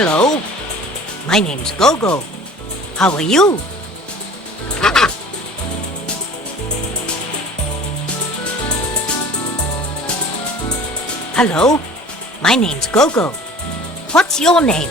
Hello, my name's Gogo. How are you? Hello, my name's Gogo. What's your name?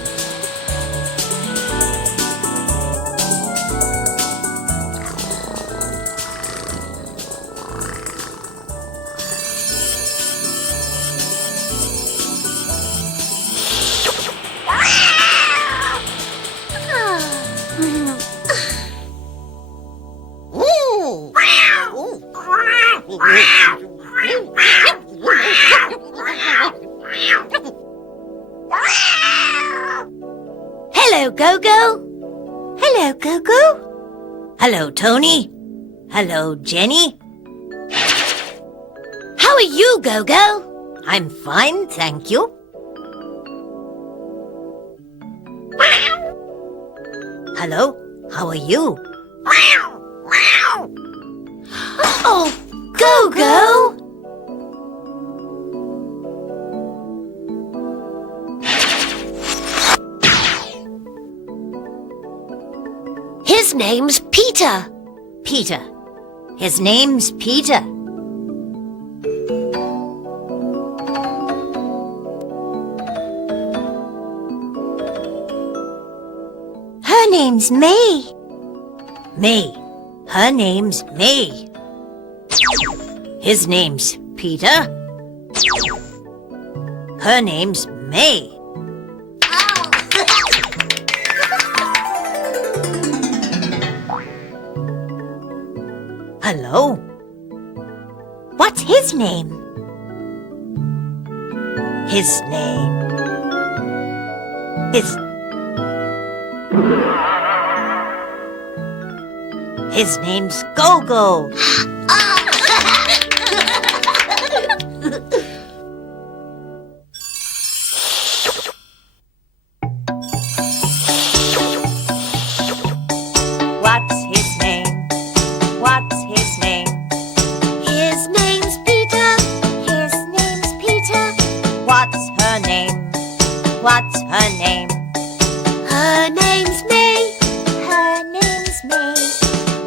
Hello, Gogo. Hello, Gogo. Hello, Tony. Hello, Jenny. How are you, Gogo? I'm fine, thank you. Hello, how are you? Oh, Gogo! His name's Peter. Peter. His name's Peter. Her name's May. May. Her name's May. His name's Peter. Her name's May. Hello. What's his name? His name is... His name's Gogo. What's his name? What's his name? His name's Peter. His name's Peter. What's her name? What's her name? Her name's May. Her name's May.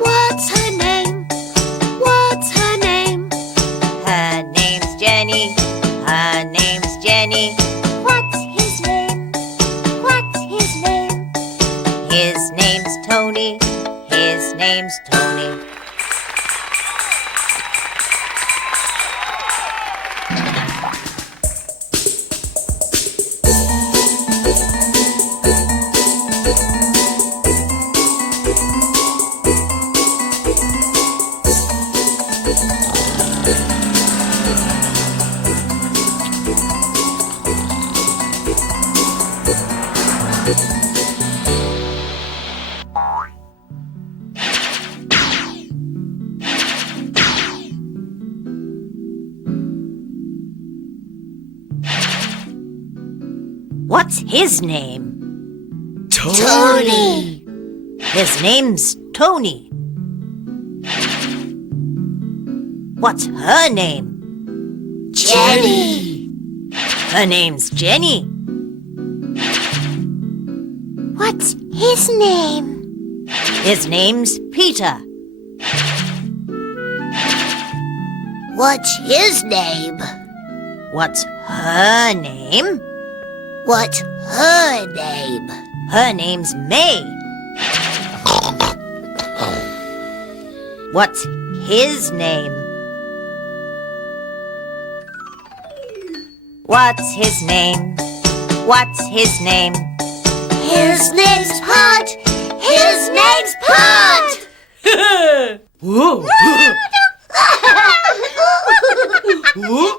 What's her name? What's her name? Her name's Jenny. Her name's Jenny. What's his name? What's his name? His name's Tony. His name's Tony. What's his name? Tony. His name's Tony. What's her name? Jenny. Her name's Jenny. What's his name? His name's Peter. What's his name? What's her name? What's her name? Her name's May. What's his name? What's his name? What's his name? His name's Pod. His name's Pod. Whoa. Ủa?